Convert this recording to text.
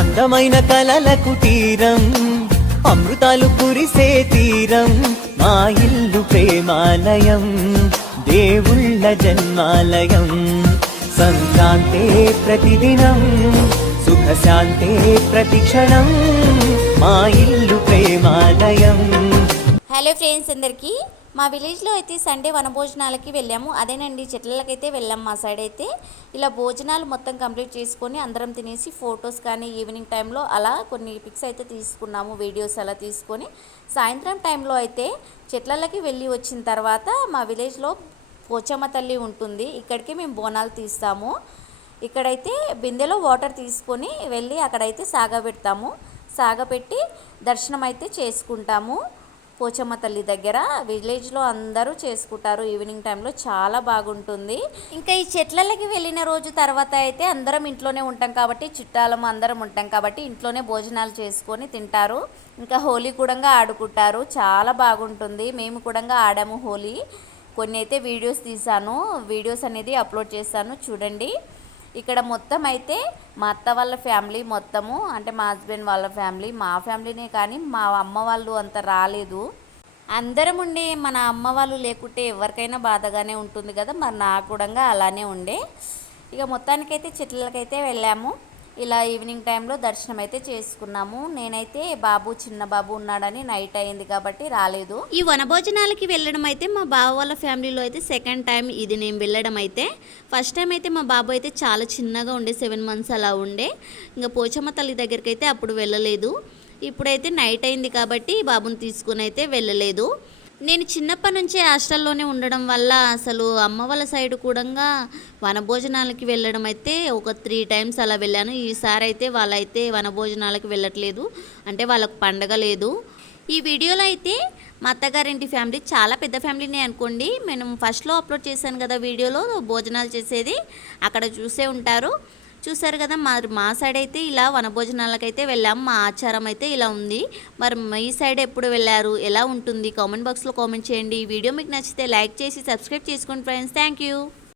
అందమైన కలల కుటీరం, అమృతాలు కురిసే తీరం, మా ఇల్లు ప్రేమాలయం, దేవుళ్ళ జన్మాలయం. సంక్రాంతే ప్రతిదినం, సుఖశాంతే ప్రతిక్షణం, మా ఇల్లు ప్రేమాలయం. హలో ఫ్రెండ్స్, అందరికీ మా విలేజ్లో అయితే సండే వనభోజనాలకి వెళ్ళాము. అదేనండి, చెట్లకైతే వెళ్ళాము. మా సైడ్ అయితే ఇలా భోజనాలు మొత్తం కంప్లీట్ చేసుకొని అందరం తినేసి ఫొటోస్ కానీ ఈవినింగ్ టైంలో అలా కొన్ని పిక్స్ అయితే తీసుకున్నాము, వీడియోస్ అలా తీసుకొని. సాయంత్రం టైంలో అయితే చెట్లకి వెళ్ళి వచ్చిన తర్వాత మా విలేజ్లో పోచమ్మ తల్లి ఉంటుంది, ఇక్కడికి మేము బోనాలు తీస్తాము. ఇక్కడైతే బిందెలో వాటర్ తీసుకొని వెళ్ళి అక్కడైతే సాగబెడతాము. సాగపెట్టి దర్శనం అయితే చేసుకుంటాము పోచమ్మ తల్లి దగ్గర. విలేజ్లో అందరూ చేసుకుంటారు ఈవినింగ్ టైంలో, చాలా బాగుంటుంది. ఇంకా ఈ చెట్లకి వెళ్ళిన రోజు తర్వాత అయితే అందరం ఇంట్లోనే ఉంటాం కాబట్టి, చుట్టాలము అందరం ఉంటాం కాబట్టి ఇంట్లోనే భోజనాలు చేసుకొని తింటారు. ఇంకా హోలీ కూడా ఆడుకుంటారు, చాలా బాగుంటుంది. మేము కూడా ఆడాము హోలీ. కొన్ని అయితే వీడియోస్ తీసాను, వీడియోస్ అనేది అప్లోడ్ చేశాను, చూడండి. ఇక్కడ మొత్తం అయితే మా అత్త వాళ్ళ ఫ్యామిలీ మొత్తము, అంటే మా హస్బెండ్ వాళ్ళ ఫ్యామిలీ, మా ఫ్యామిలీనే కానీ మా అమ్మ వాళ్ళు అంత రాలేదు. అందరం ఉండే, మన అమ్మ వాళ్ళు లేకుంటే ఎవరికైనా బాధగానే ఉంటుంది కదా, మరి నాకు కూడా అలానే ఉండే. ఇక మొత్తానికైతే చెట్లకైతే వెళ్ళాము. ఇలా ఈవినింగ్ టైంలో దర్శనం అయితే చేసుకున్నాము. నేనైతే బాబు, చిన్న బాబు ఉన్నాడని నైట్ అయింది కాబట్టి రాలేదు. ఈ వనభోజనాలకి వెళ్ళడం అయితే మా బావ వాళ్ళ ఫ్యామిలీలో అయితే సెకండ్ టైం ఇది నేను వెళ్ళడం. అయితే ఫస్ట్ టైం అయితే మా బాబు అయితే చాలా చిన్నగా ఉండే, 7 months అలా ఉండే. ఇంకా పోచమ్మ తల్లి దగ్గరికి అయితే అప్పుడు వెళ్ళలేదు. ఇప్పుడైతే నైట్ అయింది కాబట్టి బాబుని తీసుకుని అయితే వెళ్ళలేదు. నేను చిన్నప్పటి నుంచే హాస్టల్లోనే ఉండడం వల్ల అసలు అమ్మ వాళ్ళ సైడ్ కూడా వనభోజనాలకి వెళ్ళడం అయితే ఒక 3 times అలా వెళ్ళాను. ఈసారి అయితే వాళ్ళైతే వనభోజనాలకి వెళ్ళట్లేదు, అంటే వాళ్ళకు పండగ లేదు. ఈ వీడియోలో అయితే మా అత్తగారింటి ఫ్యామిలీ చాలా పెద్ద ఫ్యామిలీనే అనుకోండి. నేను ఫస్ట్లో అప్లోడ్ చేశాను కదా వీడియోలో భోజనాలు చేసేది, అక్కడ చూసే ఉంటారు. చూసారు కదా, మా సైడ్ అయితే ఇలా వనభోజనాలకైతే వెళ్ళాము. మా ఆచారం అయితే ఇలా ఉంది. మరి మీ సైడ్ ఎప్పుడు వెళ్ళారు, ఎలా ఉంటుంది, కామెంట్ బాక్స్లో కామెంట్ చేయండి. ఈ వీడియో మీకు నచ్చితే లైక్ చేసి సబ్స్క్రైబ్ చేసుకోండి ఫ్రెండ్స్. Thank you.